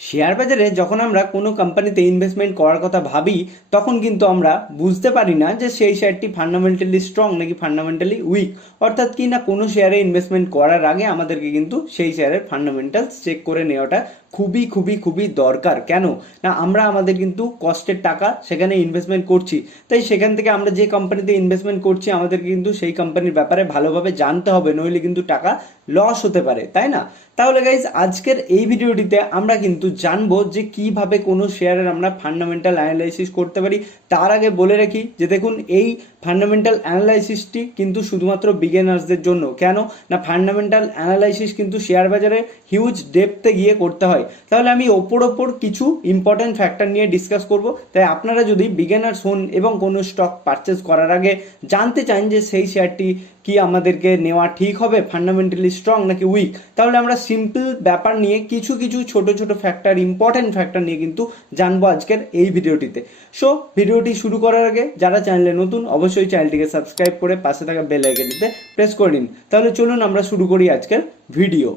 Share বাজারে যখন আমরা কোনো কোম্পানিতে ইনভেস্টমেন্ট করার কথা ভাবি তখন কিন্তু আমরা বুঝতে পারি না যে সেই শেয়ারটি ফান্ডামেন্টালি স্ট্রং নাকি ফান্ডামেন্টালি উইক। অর্থাৎ কি না, কোনো শেয়ারে ইনভেস্টমেন্ট করার আগে আমাদেরকে কিন্তু সেই শেয়ারের ফান্ডামেন্টালস চেক করে নেওয়াটা খুবই খুবই খুবই দরকার। কেন না, আমরা আমাদের কিন্তু কষ্টের টাকা সেখানে ইনভেস্টমেন্ট করছি, তাই সেখান থেকে আমরা যে কোম্পানিতে ইনভেস্টমেন্ট করছি আমাদেরকে কিন্তু সেই কোম্পানির ব্যাপারে ভালোভাবে জানতে হবে, নইলে কিন্তু টাকা লস হতে পারে, তাই না? তাহলে গাইজ আজকের এই ভিডিওটিতে আমরা কিন্তু জানবো যে কিভাবে কোনো শেয়ারের আমরা ফান্ডামেন্টাল অ্যানালাইসিস করতে পারি। তার আগে বলে রাখি যে দেখুন, এই ফান্ডামেন্টাল অ্যানালাইসিসটি কিন্তু শুধুমাত্র বিগিনার্সদের জন্য। কেন না, ফান্ডামেন্টাল অ্যানালাইসিস কিন্তু শেয়ার বাজারে হিউজ ডেপথে গিয়ে করতে হয়। তাহলে আমি ওপর কিছু ইম্পর্টেন্ট ফ্যাক্টর নিয়ে ডিসকাস করব। তাই আপনারা যদি বিগিনার্স হন এবং কোনো স্টক পারচেজ করার আগে জানতে চান যে সেই শেয়ারটি কি আমাদেরকে নেওয়া ঠিক হবে, ফান্ডামেন্টালি স্ট্রং নাকি উইক, তাহলে আমরা সিম্পল ব্যাপার নিয়ে কিছু কিছু ছোট ছোট ফ্যাক্টর, ইম্পর্টেন্ট ফ্যাক্টর নিয়ে কিন্তু জানবো আজকের এই ভিডিওটিতে। সো ভিডিওটি শুরু করার আগে যারা চ্যানেলে নতুন অবশ্যই চ্যানেলটিকে সাবস্ক্রাইব করে পাশে থাকা বেল আইকনটিতে প্রেস করে নিন। তাহলে চলুন আমরা শুরু করি আজকের ভিডিও।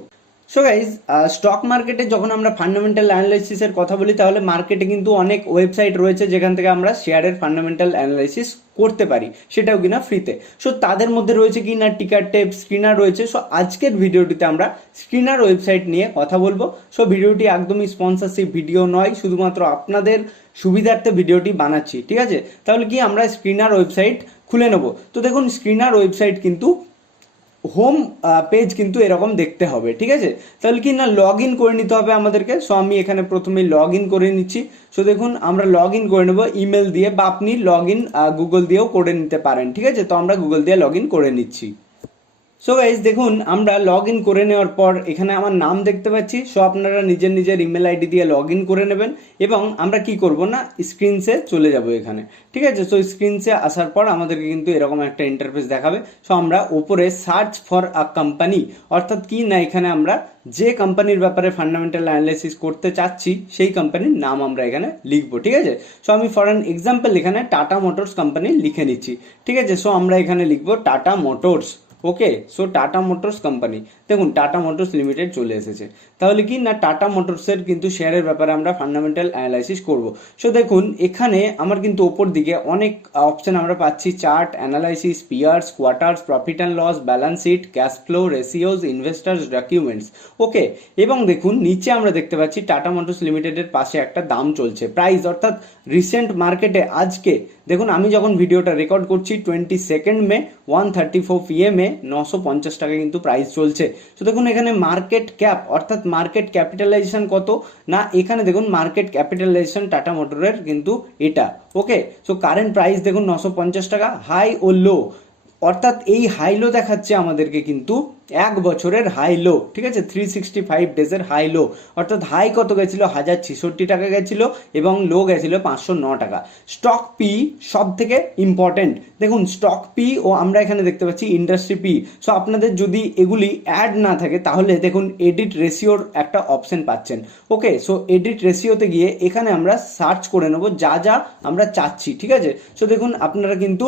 সো গাইজ, স্টক মার্কেটে যখন আমরা ফান্ডামেন্টাল অ্যানালাইসিসের কথা বলি তাহলে মার্কেটে কিন্তু অনেক ওয়েবসাইট রয়েছে যেখান থেকে আমরা শেয়ারের ফান্ডামেন্টাল অ্যানালাইসিস করতে পারি, সেটাও কিনা ফ্রিতে। সো তাদের মধ্যে রয়েছে কি না টিকার টেপ, স্ক্রিনার রয়েছে। সো আজকের ভিডিওটিতে আমরা স্ক্রিনার ওয়েবসাইট নিয়ে কথা বলবো। সো ভিডিওটি একদমই স্পন্সরশিপ ভিডিও নয়, শুধুমাত্র আপনাদের সুবিধার্থে ভিডিওটি বানাচ্ছি, ঠিক আছে? তাহলে কি আমরা স্ক্রিনার ওয়েবসাইট খুলে নেব। তো দেখুন, স্ক্রিনার ওয়েবসাইট কিন্তু হোম পেজ কিন্তু এরকম দেখতে হবে, ঠিক আছে? তাহলে কি না, লগ ইন করে নিতে হবে আমাদেরকে। সো আমি এখানে প্রথমে লগ ইন করে নিচ্ছি। সো দেখুন, আমরা লগ ইন করে নেবো ইমেল দিয়ে, বা আপনি লগ ইন গুগল দিয়েও করে নিতে পারেন, ঠিক আছে? তো আমরা গুগল দিয়ে লগ ইন করে নিচ্ছি। সো গাইজ দেখুন, আমরা লগ ইন করে নেওয়ার পর এখানে আমার নাম দেখতে পাচ্ছি। সো আপনারা নিজের নিজের ইমেল আইডি দিয়ে লগ ইন করে নেবেন এবং আমরা কি করব না, স্ক্রিনসে চলে যাব এখানে, ঠিক আছে? সো স্ক্রিনসে আসার পর আমাদেরকে কিন্তু এরকম একটা ইন্টারফেস দেখাবে। সো আমরা ওপরে সার্চ ফর আ কোম্পানি, অর্থাৎ কি না, এখানে আমরা যে কোম্পানির ব্যাপারে ফান্ডামেন্টাল অ্যানালাইসিস করতে চাচ্ছি সেই কোম্পানির নাম আমরা এখানে লিখবো, ঠিক আছে? সো আমি ফর অ্যান এক্সাম্পল এখানে টাটা মোটরস কোম্পানি লিখে নিচ্ছি, ঠিক আছে? সো আমরা এখানে লিখবো টাটা মোটরস। ওকে, সো টাটা মোটরস কোম্পানি, দেখুন টাটা মোটরস লিমিটেড চলে এসেছে। তাহলে কি না, টাটা মোটরসের কিন্তু শেয়ারের ব্যাপারে আমরা ফান্ডামেন্টাল অ্যানালাইসিস করব। সো দেখুন, এখানে আমার কিন্তু ওপর দিকে অনেক অপশন আমরা পাচ্ছি: chart, analysis, peers, quarters, profit and loss, balance sheet, cash flow, ratios, investors documents. Okay, এবং দেখুন নিচে আমরা দেখতে পাচ্ছি টাটা মোটরস লিমিটেডের পাশে একটা দাম চলছে, প্রাইস, অর্থাৎ রিসেন্ট মার্কেটে আজকে দেখুন, আমি যখন ভিডিওটা রেকর্ড করছি 22 মে 1:34 PM 950 টাকা কিন্তু প্রাইস চলছে। তো দেখুন এখানে মার্কেট ক্যাপ, অর্থাৎ মার্কেট ক্যাপিটালাইজেশন কত না, এখানে দেখুন মার্কেট ক্যাপিটালাইজেশন টাটা মোটরের কিন্তু এটা। ওকে, সো কারেন্ট প্রাইস দেখুন 950 টাকা, হাই ও লো, অর্থাৎ এই হাই লো দেখাচ্ছে আমাদেরকে কিন্তু এক বছরের হাই লো, ঠিক আছে? 365 ডেজের হাই লো, অর্থাৎ হাই কত গেছিল, 1066 টাকা গেছিল এবং লো গেছিল 509 টাকা। স্টক পি সব থেকে ইম্পর্টেন্ট, দেখুন স্টক পি ও আমরা এখানে দেখতে পাচ্ছি ইন্ডাস্ট্রি পি। সো আপনাদের যদি এগুলি অ্যাড না থাকে তাহলে দেখুন এডিট রেশিওর একটা অপশন পাচ্ছেন। ওকে, সো এডিট রেশিওতে গিয়ে এখানে আমরা সার্চ করে নেবো যা যা আমরা চাচ্ছি, ঠিক আছে? সো দেখুন আপনারা কিন্তু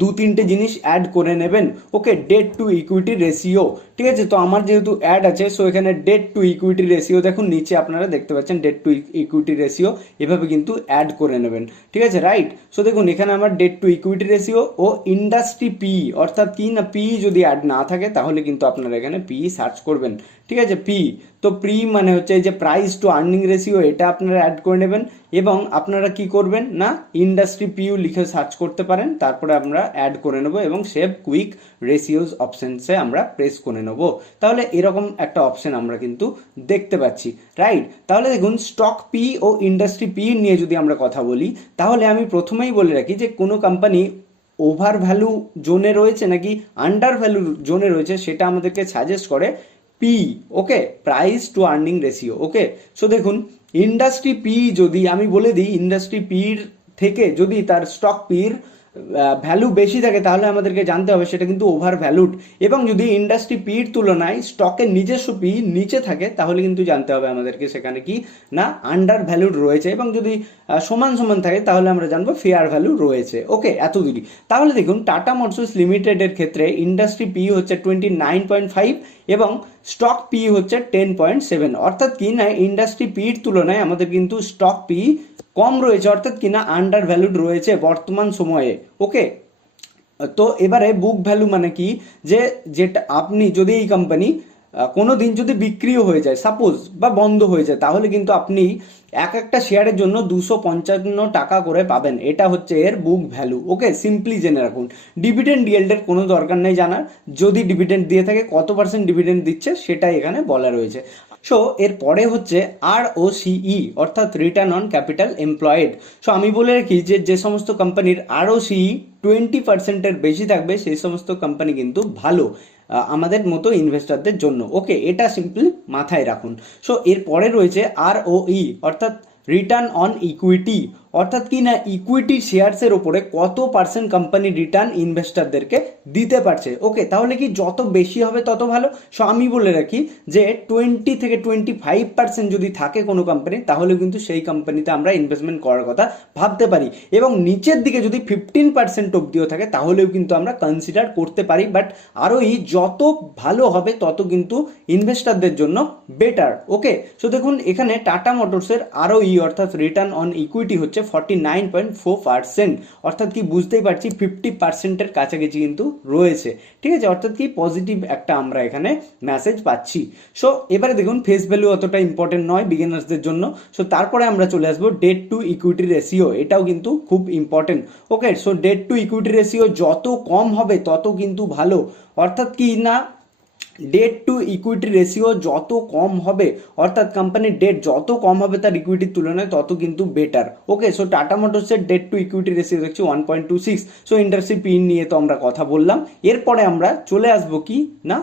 দু তিনটে জিনিস অ্যাড করে নেবেন। ওকে, ডেট টু ইকুইটি রেশিও, ঠিক আছে? তো আমার যেহেতু অ্যাড আছে, সো এখানে ডেট টু ইকুইটি রেশিও দেখুন নিচে আপনারা দেখতে পাচ্ছেন ডেট টু ইকুইটি রেশিও, এভাবে কিন্তু অ্যাড করে নেবেন, ঠিক আছে? রাইট। সো দেখুন এখানে আমার ডেট টু ইকুইটি রেশিও ও ইন্ডাস্ট্রি পি, অর্থাৎ কি না, পি যদি অ্যাড না থাকে তাহলে কিন্তু আপনারা এখানে পি সার্চ করবেন, ঠিক আছে? পি, তো পি মানে হচ্ছে এই যে প্রাইস টু আর্নিং রেশিও, এটা আপনারা অ্যাড করে নেবেন এবং আপনারা কি করবেন না, ইন্ডাস্ট্রি পিউ লিখে সার্চ করতে পারেন, তারপরে আমরা অ্যাড করে নেব এবং সেভ কুইক রেশিওস অপশনসে আমরা প্রেস করে নেব। তাহলে এরকম একটা অপশন আমরা কিন্তু দেখতে পাচ্ছি, রাইট? তাহলে দেখুন স্টক পি ও ইন্ডাস্ট্রি পি নিয়ে যদি আমরা কথা বলি তাহলে আমি প্রথমেই বলে রাখি যে কোনো কোম্পানি ওভার ভ্যালু জোনে রয়েছে নাকি আন্ডার ভ্যালু জোনে রয়েছে সেটা আমাদেরকে সাজেস্ট করে পি। ওকে, প্রাইস টু আর্নিং রেশিও। ওকে, সো দেখুন ইন্ডাস্ট্রি পি যদি আমি বলে দিই, ইন্ডাস্ট্রি পির থেকে যদি তার স্টক পির ভ্যালু বেশি থাকে তাহলে আমাদেরকে জানতে হবে সেটা কিন্তু ওভার ভ্যালুড, এবং যদি ইন্ডাস্ট্রি পির তুলনায় স্টকের নিজস্ব পি নিচে থাকে তাহলে কিন্তু জানতে হবে আমাদেরকে সেখানে কি না আন্ডার ভ্যালুড রয়েছে, এবং যদি সমান সমান থাকে তাহলে আমরা জানবো ফেয়ার ভ্যালু রয়েছে। ওকে, এতদূরই। তাহলে দেখুন টাটা মোটরস লিমিটেডের ক্ষেত্রে ইন্ডাস্ট্রি পি হচ্ছে 29.5 এবং স্টক পি হচ্ছে 10.7, অর্থাৎ কি না ইন্ডাস্ট্রি পির তুলনায় আমাদের কিন্তু স্টক পি কম রয়েছে, অর্থাৎ কি না আন্ডার ভ্যালুড রয়েছে বর্তমান সময়ে। ওকে, তো এবারে বুক ভ্যালু মানে কি, যে যেটা আপনি যদি এই কোম্পানি কোনো দিন যদি বিক্রিও হয়ে যায় সাপোজ বা বন্ধ হয়ে যায়, তাহলে কিন্তু আপনি এক একটা শেয়ারের জন্য 255 টাকা করে পাবেন, এটা হচ্ছে এর বুক ভ্যালু। ওকে, সিম্পলি জেনে রাখুন। ডিভিডেন্ড ইয়েল্ডের কোনো দরকার নেই জানার, যদি ডিভিডেন্ড দিয়ে থাকে কত পার্সেন্ট ডিভিডেন্ড দিচ্ছে সেটাই এখানে বলা রয়েছে। সো এর পরে হচ্ছে ROCE, অর্থাৎ return on capital employed. So আমি বলে রাখি যে যে সমস্ত কোম্পানির ROCE 20%-এর বেশি থাকবে সেই সমস্ত কোম্পানি কিন্তু ভালো আমাদের মতো ইনভেস্টরদের জন্য। ওকে, এটা সিম্পল মাথায় রাখুন। সো এর পরে রয়েছে ROE, অর্থাৎ রিটার্ন অন ইকুইটি, অর্থাৎ কি না ইকুইটি শেয়ারসের ওপরে কত পার্সেন্ট কোম্পানি রিটার্ন ইনভেস্টরদেরকে দিতে পারছে। ওকে, তাহলে কি যত বেশি হবে তত ভালো। সো আমি বলে রাখি যে 20 থেকে 25% যদি থাকে কোনো কোম্পানি, তাহলে কিন্তু সেই কোম্পানিতে আমরা ইনভেস্টমেন্ট করার কথা ভাবতে পারি, এবং নিচের দিকে যদি 15% অব্দিও থাকে তাহলেও কিন্তু আমরা কনসিডার করতে পারি। বাট ROE যত ভালো হবে তত কিন্তু ইনভেস্টরদের জন্য বেটার। ওকে, সো দেখুন এখানে টাটা মোটরসের ROE অর্থাৎ রিটার্ন অন ইকুইটি হচ্ছে 49.4%, অর্থাৎ কি বুঝতেই পারছি 50%-এর কাছাকাছি কিন্তু রয়েছে। ঠিক আছে, অর্থাৎ কি পজিটিভ একটা আমরা এখানে মেসেজ পাচ্ছি। সো এবারে দেখুন ফেস ভ্যালু অতটা ইম্পর্টেন্ট নয় বিগিনার্সদের জন্য। সো তারপরে আমরা চলে আসবো ডেট টু ইকুইটি রেশিও, এটাও কিন্তু খুব important. Okay, so debt to equity ratio যত কম হবে তত কিন্তু ভালো, অর্থাৎ কি না ডেট টু ইকুইটি রেশিও যত কম হবে, অর্থাৎ কোম্পানির ডেট যত কম হবে তার ইকুইটির তুলনায় তত কিন্তু বেটার। ওকে, সো টাটা মোটরসের ডেট টু ইকুইটি রেশিও দেখছি 1.26। সো ইন্ডাস্ট্রি পি নিয়ে তো আমরা কথা বললাম। এরপরে আমরা চলে আসবো কি না,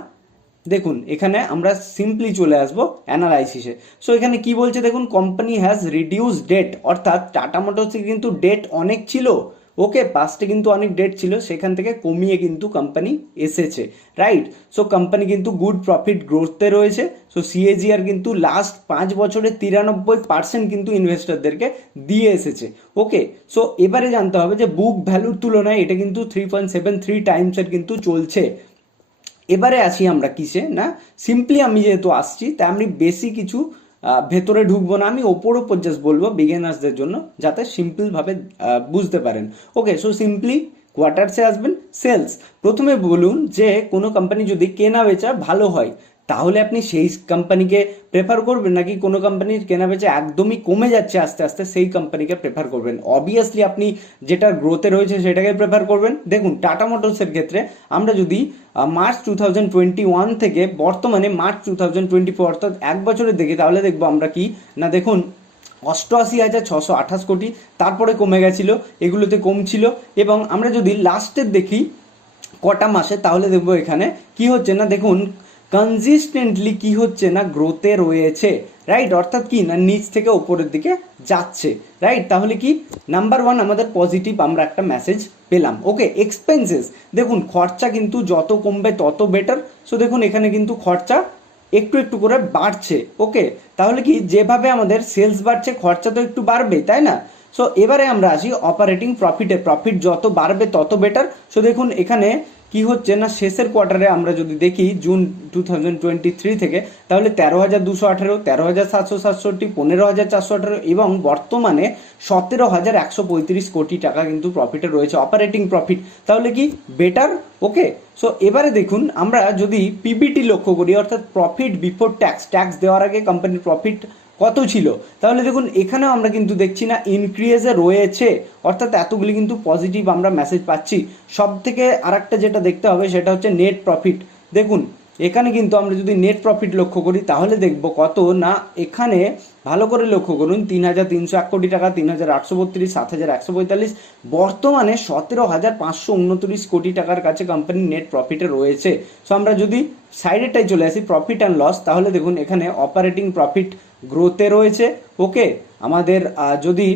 দেখুন এখানে আমরা সিম্পলি চলে আসবো অ্যানালাইসিসে। সো এখানে কি বলছে দেখুন, কোম্পানি হ্যাজ রিডিউস ডেট, অর্থাৎ টাটা মোটরসে কিন্তু ডেট অনেক ছিল। ওকে, পাস্টে কিন্তু অনেক ডেট ছিল, সেখান থেকে কমিয়ে কিন্তু কোম্পানি এসেছে, রাইট। সো কোম্পানি কিন্তু গুড প্রফিট গ্রোথে রয়েছে। সো CAGR কিন্তু লাস্ট 5 বছরে 93% কিন্তু ইনভেস্টরদেরকে দিয়ে এসেছে। ওকে, সো এবারে জানতে হবে যে বুক ভ্যালুর তুলনায় এটা কিন্তু 3.73 টাইমসের কিন্তু চলছে। এবারে আসি আমরা কিসে না, সিম্পলি আমি যেহেতু আসছি তাই আমি বেশি কিছু ভেতরে ঢুকবো না, আমি ওপর জাস্ট বলবো বিগিনার্সদের জন্য যাতে সিম্পলভাবে বুঝতে পারেন। ওকে, সো সিম্পলি কোয়ার্টার্সে আসবেন। সেলস, প্রথমে বলুন যে কোনো কোম্পানি যদি কেনা বেচা ভালো হয় তাহলে আপনি সেই কোম্পানিকে প্রেফার করবেন, নাকি কোনো কোম্পানির কেনা বেচা একদমই কমে যাচ্ছে আস্তে আস্তে সেই কোম্পানিকে প্রেফার করবেন। অবভিয়াসলি আপনি যেটা গ্রোথে রয়েছে সেটাকে প্রেফার করবেন। দেখুন টাটা মোটরসের ক্ষেত্রে আমরা যদি মার্চ 2021 থেকে বর্তমানে মার্চ 2024 অর্থাৎ 1 বছরের দেখি, তাহলে দেখবো আমরা কি না, দেখুন 88,628 কোটি, তারপরে কমে গেছিল, এগুলোতে কমছিল। এবং আমরা যদি লাস্টের দেখি কটা মাসে, তাহলে দেখবো এখানে কি হচ্ছে না, দেখুন কনসিস্টেন্টলি কি হচ্ছে না গ্রোথে রয়েছে, রাইট। অর্থাৎ কি না নিচ থেকে ওপরের দিকে যাচ্ছে, রাইট। তাহলে কি নাম্বার 1 আমাদের পজিটিভ আমরা একটা মেসেজ পেলাম। ওকে, এক্সপেন্সেস, দেখুন খরচা কিন্তু যত কমবে তত বেটার। সো দেখুন এখানে কিন্তু খরচা একটু একটু করে বাড়ছে। ওকে, তাহলে কি যেভাবে আমাদের সেলস বাড়ছে খরচা তো একটু বাড়বেই, তাই না। সো এবারে আমরা আসি অপারেটিং প্রফিটে, প্রফিট যত বাড়বে তত বেটার। সো দেখুন এখানে কি হচ্ছে না শেষের কোয়ার্টারে আমরা যদি দেখি জুন 2023 থেকে, তাহলে 13,218, 13,767, 15,418 এবং বর্তমানে 17,135 কোটি টাকা কিন্তু প্রফিটে রয়েছে অপারেটিং প্রফিট। তাহলে কি বেটার। ওকে, সো এবারে দেখুন আমরা যদি পিবিটি লক্ষ্য করি, অর্থাৎ প্রফিট বিফোর ট্যাক্স, ট্যাক্স দেওয়ার আগে কোম্পানির প্রফিট কত ছিল, তাহলে দেখুন এখানেও আমরা কিন্তু দেখছি না ইনক্রিজে রয়েছে, অর্থাৎ এতগুলি কিন্তু পজিটিভ আমরা মেসেজ পাচ্ছি। সব থেকে আর একটা যেটা দেখতে হবে সেটা হচ্ছে নেট প্রফিট। দেখুন এখানে কিন্তু আমরা যদি নেট প্রফিট লক্ষ্য করি তাহলে দেখব কত না, এখানে ভালো করে লক্ষ্য করুন 3,301 কোটি টাকা, 3,832, 7,145, বর্তমানে 17,529 কোটি টাকার কাছে কোম্পানি নেট প্রফিটে রয়েছে। সো আমরা যদি সাইডেরটাই চলে আসি প্রফিট অ্যান্ড লস, তাহলে দেখুন এখানে অপারেটিং প্রফিট গ্রোথে রয়েছে। ওকে, আমাদের যদি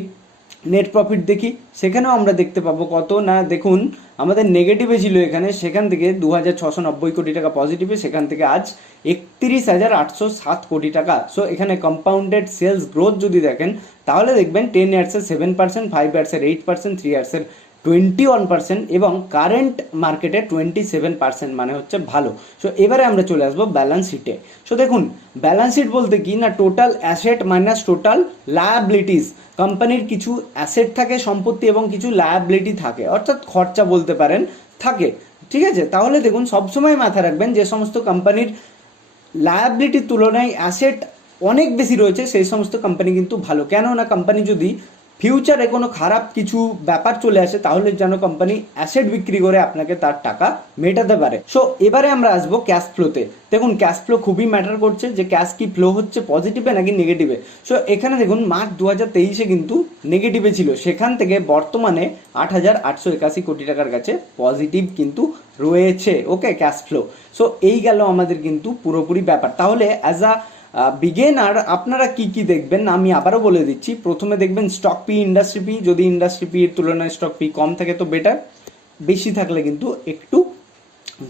নেট প্রফিট দেখি সেখানেও আমরা দেখতে পাবো কত না, দেখুন আমাদের নেগেটিভে ছিল এখানে, সেখান থেকে 2,690 কোটি টাকা পজিটিভে, সেখান থেকে আজ 31,807 কোটি টাকা। সো এখানে কম্পাউন্ডেড সেলস গ্রোথ যদি দেখেন তাহলে দেখবেন 10 ইয়ার্সের 7%, 5 ইয়ার্সের 8%, 3 ইয়ার্সের 21% এবং কারেন্ট মার্কেটে 27%, মানে হচ্ছে ভালো। সো এবারে আমরা চলে আসবো ব্যালেন্স শিটে। সো দেখুন, ব্যালেন্স শিট বলতে কি না, total asset minus total liabilities. কোম্পানির কিছু অ্যাসেট থাকে, সম্পত্তি, এবং কিছু লায়াবিলিটি থাকে, অর্থাৎ খরচা বলতে পারেন, থাকে। ঠিক আছে, তাহলে দেখুন সবসময় মাথায় রাখবেন যে সমস্ত কোম্পানির লায়াবিলিটির তুলনায় অ্যাসেট অনেক বেশি রয়েছে সেই সমস্ত কোম্পানি কিন্তু ভালো। কেননা কোম্পানি যদি ফিউচারে কোনো খারাপ কিছু ব্যাপার চলে আসে তাহলে যেন কোম্পানি অ্যাসেট বিক্রি করে আপনাকে তার টাকা মেটাতে পারে। সো এবারে আমরা আসবো ক্যাশ ফ্লোতে। দেখুন ক্যাশ ফ্লো খুবই ম্যাটার করছে, যে ক্যাশ কি ফ্লো হচ্ছে পজিটিভে নাকি নেগেটিভে। সো এখানে দেখুন মার্চ 2023-এ কিন্তু নেগেটিভে ছিল, সেখান থেকে বর্তমানে 8,881 কোটি টাকার কাছে পজিটিভ কিন্তু রয়েছে। ওকে, ক্যাশ ফ্লো। সো এই গেল আমাদের কিন্তু পুরোপুরি ব্যাপার। তাহলে অ্যাজ আ বিগেনার আপনারা কি কি দেখবেন আমি আবারও বলে দিচ্ছি। প্রথমে দেখবেন স্টক পি, ইন্ডাস্ট্রি পি। যদি ইন্ডাস্ট্রি পির তুলনায় স্টক পি কম থাকে তো বেটার, বেশি থাকলে কিন্তু একটু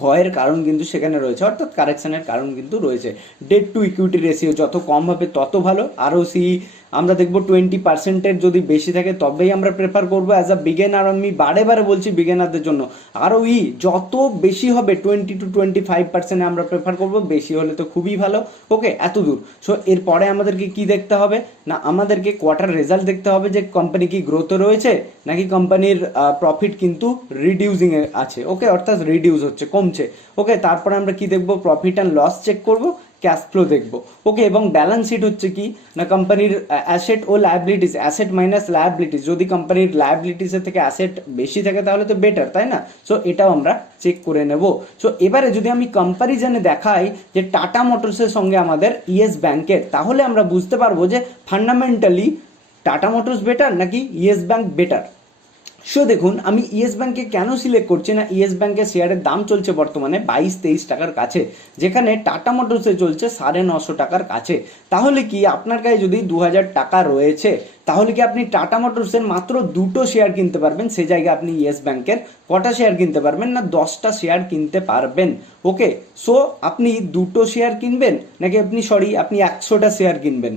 ভয়ের কারণ কিন্তু সেখানে রয়েছে, অর্থাৎ কারেকশনের কারণ কিন্তু রয়েছে। ডেট টু ইকুইটি রেশিও যত কম হবে তত ভালো। আরওসি আমরা দেখবো 20%-এর যদি বেশি থাকে তবেই আমরা প্রেফার করবো অ্যাজ আ বিগেনার। আমি বারে বারে বলছি বিগেনারদের জন্য আরওই যত বেশি হবে 20 to 25% আমরা প্রেফার করবো, বেশি হলে তো খুবই ভালো। ওকে, এত দূর। সো এরপরে আমাদেরকে কি দেখতে হবে না, আমাদেরকে কোয়ার্টার রেজাল্ট দেখতে হবে যে কোম্পানি কি গ্রোথে রয়েছে নাকি কোম্পানির প্রফিট কিন্তু রিডিউসিং এ আছে। ওকে, অর্থাৎ রিডিউস হচ্ছে, কমছে। ওকে, তারপরে আমরা কি দেখবো, প্রফিট অ্যান্ড লস চেক করবো, ক্যাশ ফ্লো দেখবো। ওকে, এবং ব্যালেন্স শিট হচ্ছে কি না কোম্পানির অ্যাসেট ও লায়াবিলিটিস, অ্যাসেট মাইনাস লায়াবিলিটিস। যদি কোম্পানির লায়াবিলিটিসের থেকে অ্যাসেট বেশি থাকে তাহলে তো বেটার, তাই না? সো এটাও আমরা চেক করে নেব। সো এবারে যদি আমি কম্প্যারিজনে দেখাই যে টাটা মোটরসের সঙ্গে আমাদের ইয়েস ব্যাংকের, তাহলে আমরা বুঝতে পারবো যে ফান্ডামেন্টালি টাটা মোটরস বেটার নাকি ইয়েস ব্যাংক বেটার। সো দেখুন আমি ইয়েস ব্যাংকে কেন সিলেক্ট করছি না, ইয়েস ব্যাংকের শেয়ারের দাম চলছে বর্তমানে 22-23 টাকার কাছে, যেখানে টাটা মোটরসে চলছে 950 টাকার কাছে। তাহলে কি আপনার কাছে যদি 2000 টাকা রয়েছে তাহলে কি আপনি টাটা মোটরসের মাত্র 2টো শেয়ার কিনতে পারবেন, সে জায়গায় আপনি ইয়েস ব্যাংকের কটা শেয়ার কিনতে পারবেন না 10টা শেয়ার কিনতে পারবেন। ওকে, সো আপনি 2টো শেয়ার কিনবেন নাকি আপনি 100টা শেয়ার কিনবেন।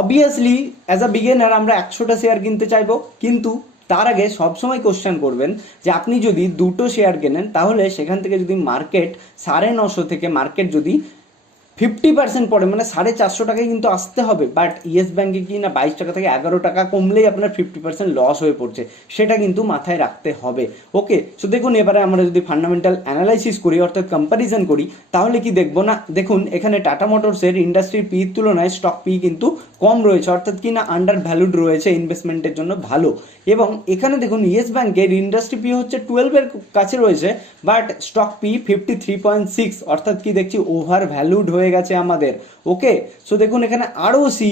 অবভিয়াসলি অ্যাজ আ বিগিনার আমরা 100টা শেয়ার কিনতে চাইবো, কিন্তু তার আগে সবসময় কোশ্চেন করবেন যে আপনি যদি 2টো শেয়ার কেনেন তাহলে সেখান থেকে যদি মার্কেট 950 থেকে মার্কেট যদি 50% পড়ে, মানে 450 টাকায় কিন্তু আসতে হবে। বাট ইয়েস ব্যাংকে কি না 22 টাকা থেকে 11 টাকা কমলেই আপনার 50% লস হয়ে পড়ছে, সেটা কিন্তু মাথায় রাখতে হবে। ওকে, সো দেখুন এবারে আমরা যদি ফান্ডামেন্টাল অ্যানালাইসিস করি অর্থাৎ কম্প্যারিজন করি তাহলে কি দেখবো না, দেখুন এখানে টাটা মোটরসের ইন্ডাস্ট্রি পির তুলনায় স্টক পি কিন্তু কম রয়েছে, অর্থাৎ কি না আন্ডার ভ্যালুড রয়েছে, ইনভেস্টমেন্টের জন্য ভালো। এবং এখানে দেখুন ইয়েস ব্যাংকের ইন্ডাস্ট্রি পি হচ্ছে 12-এর কাছে রয়েছে, বাট স্টক পি 53.6, অর্থাৎ কি দেখছি ওভার ভ্যালুড হয়ে গেছে আমাদের। ওকে, সো দেখুন এখানে আরওসি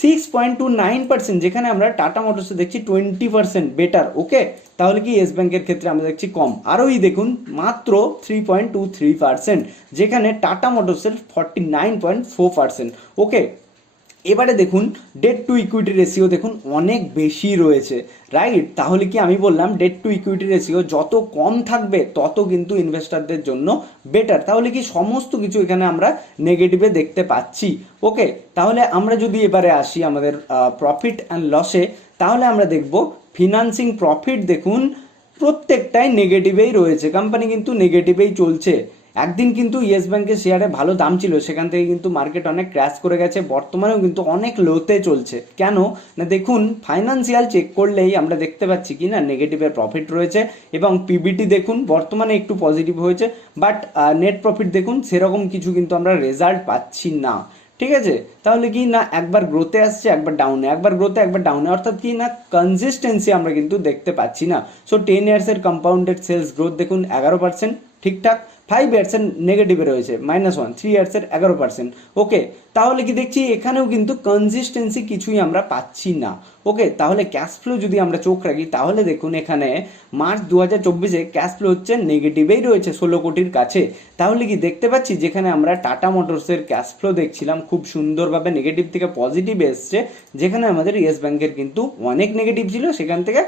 6.29%, যেখানে আমরা টাটা মোটরসে দেখছি 20% বেটার। ওকে, তাহলে কি ইয়েস ব্যাংকের ক্ষেত্রে আমরা দেখছি কম। আরওই দেখুন মাত্র 3.23%, যেখানে টাটা মোটরসের 49.4%। ওকে, এবারে দেখুন ডেট টু ইকুইটি রেশিও দেখুন অনেক বেশি রয়েছে, রাইট? তাহলে কি আমি বললাম ডেট টু ইকুইটি রেশিও যত কম থাকবে তত কিন্তু ইনভেস্টারদের জন্য বেটার। তাহলে কি সমস্ত কিছু এখানে আমরা নেগেটিভে দেখতে পাচ্ছি। ওকে, তাহলে আমরা যদি এবারে আসি আমাদের প্রফিট অ্যান্ড লসে, তাহলে আমরা দেখব ফিনান্সিং প্রফিট দেখুন প্রত্যেকটাই নেগেটিভেই রয়েছে, কোম্পানি কিন্তু নেগেটিভেই চলছে। একদিন কিন্তু ইয়েস ব্যাংকের শেয়ারে ভালো দাম ছিল, সেখান থেকে কিন্তু মার্কেট অনেক ক্র্যাশ করে গেছে, বর্তমানেও কিন্তু অনেক লোতে চলছে। কেন না দেখুন ফাইন্যান্সিয়াল চেক করলেই আমরা দেখতে পাচ্ছি কি না নেগেটিভের প্রফিট রয়েছে, এবং পিবিটি দেখুন বর্তমানে একটু পজিটিভ হয়েছে, বাট নেট প্রফিট দেখুন সেরকম কিছু কিন্তু আমরা রেজাল্ট পাচ্ছি না। ঠিক আছে, তাহলে কি না একবার গ্রোথে আসছে একবার ডাউনে, একবার গ্রোথে একবার ডাউনে, অর্থাৎ কি না কনসিস্টেন্সি আমরা কিন্তু দেখতে পাচ্ছি না। সো 10 ইয়ার্সের কম্পাউন্ডেড সেলস গ্রোথ দেখুন 11%, ঠিকঠাক। 5 ইয়ার্সের নেগেটিভে রয়েছে -1, 3 ইয়ার্সের 11%। ওকে, তাহলে কি দেখছি এখানেও কিন্তু কনসিস্টেন্সি কিছুই আমরা পাচ্ছি না। ওকে, তাহলে ক্যাশ ফ্লো যদি আমরা চোখ রাখি তাহলে দেখুন এখানে মার্চ 2024-এ ক্যাশ ফ্লো হচ্ছে নেগেটিভেই রয়েছে 16 কোটির কাছে। তাহলে কি দেখতে পাচ্ছি যেখানে আমরা টাটা মোটরসের ক্যাশ ফ্লো দেখছিলাম খুব সুন্দরভাবে নেগেটিভ থেকে পজিটিভ এসছে, যেখানে আমাদের ইয়েস ব্যাংকের কিন্তু অনেক নেগেটিভ ছিল, সেখান থেকে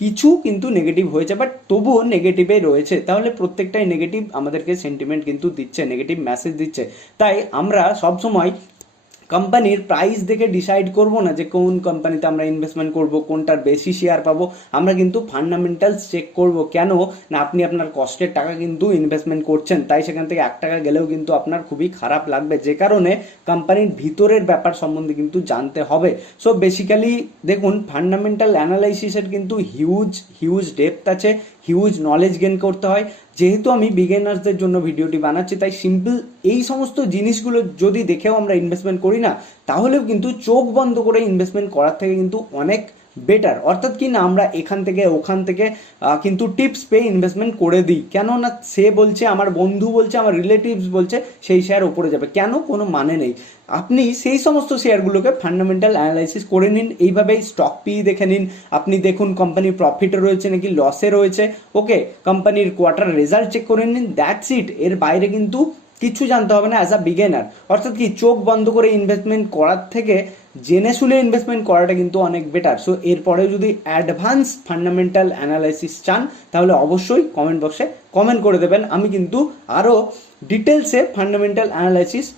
কিছু কিন্তু নেগেটিভ হয়েছে, বাট তবুও নেগেটিভে রয়েছে। তাহলে প্রত্যেকটাই নেগেটিভ আমাদেরকে সেন্টিমেন্ট কিন্তু দিচ্ছে, নেগেটিভ মেসেজ দিচ্ছে। তাই আমরা সবসময় কোম্পানির প্রাইস দেখে ডিসাইড করব না যে কোন কোম্পানিতে আমরা ইনভেস্টমেন্ট করব, কোনটার বেশি শেয়ার পাবো। আমরা কিন্তু ফান্ডামেন্টালস চেক করব। কেন না, আপনি আপনার কষ্টের টাকা কিন্তু ইনভেস্টমেন্ট করছেন, তাই সেখান থেকে 1 টাকা গেলেও কিন্তু আপনার খুবই খারাপ লাগবে, যে কারণে কোম্পানির ভিতরের ব্যাপার সম্বন্ধে কিন্তু জানতে হবে। সো বেসিক্যালি দেখুন, ফান্ডামেন্টাল অ্যানালাইসিসের কিন্তু হিউজ ডেপথ আছে, হিউজ নলেজ গেইন করতে হয়। যেহেতু আমি বিগিনার্সদের জন্য ভিডিওটি বানাচ্ছি, তাই সিম্পল এই সমস্ত জিনিসগুলো যদি দেখেও আমরা ইনভেস্টমেন্ট করি না, তাহলেও কিন্তু চোখ বন্ধ করে ইনভেস্টমেন্ট করার থেকে কিন্তু অনেক বেটার। অর্থাৎ কি না, আমরা এখান থেকে ওখান থেকে কিন্তু টিপস পেয়ে ইনভেস্টমেন্ট করে দিই। কেন না, সে বলছে, আমার বন্ধু বলছে, আমার রিলেটিভস বলছে সেই শেয়ার ওপরে যাবে, কেন, কোনো মানে নেই। আপনি সেই সমস্ত শেয়ারগুলোকে ফান্ডামেন্টাল অ্যানালাইসিস করে নিন, এইভাবেই স্টক পি দেখে নিন। আপনি দেখুন কোম্পানির প্রফিটে রয়েছে নাকি লসে রয়েছে, ওকে, কোম্পানির কোয়ার্টার রেজাল্ট চেক করে নিন, দ্যাটস ইট। এর বাইরে কিন্তু কিছু জানতে হবে না অ্যাজ আ বিগিনার। অর্থাৎ কি, চোখ বন্ধ করে ইনভেস্টমেন্ট করার থেকে জেনে শুনে ইনভেস্টমেন্ট করাটা কিন্তু অনেক বেটার। সো এরপরে যদি অ্যাডভান্স ফান্ডামেন্টাল অ্যানালাইসিস চান, তাহলে অবশ্যই কমেন্ট বক্সে কমেন্ট করে দেবেন। আমি কিন্তু আরও ডিটেলসে ফান্ডামেন্টাল অ্যানালাইসিস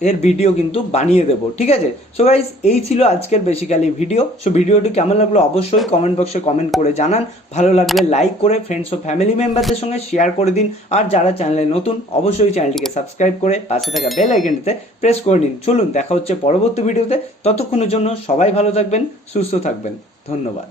এর ভিডিও কিন্তু বানিয়ে দেবো, ঠিক আছে? সো গাইজ, এই ছিল আজকের বেসিক্যালি ভিডিও। সো ভিডিওটি কেমন লাগলো অবশ্যই কমেন্ট বক্সে কমেন্ট করে জানান। ভালো লাগলে লাইক করে ফ্রেন্ডস ও ফ্যামিলি মেম্বারদের সঙ্গে শেয়ার করে দিন। আর যারা চ্যানেলে নতুন, অবশ্যই চ্যানেলটিকে সাবস্ক্রাইব করে পাশে থাকা বেল আইকনটিতে প্রেস করে নিন। চলুন, দেখা হচ্ছে পরবর্তী ভিডিওতে। ততক্ষণের জন্য সবাই ভালো থাকবেন, সুস্থ থাকবেন। ধন্যবাদ।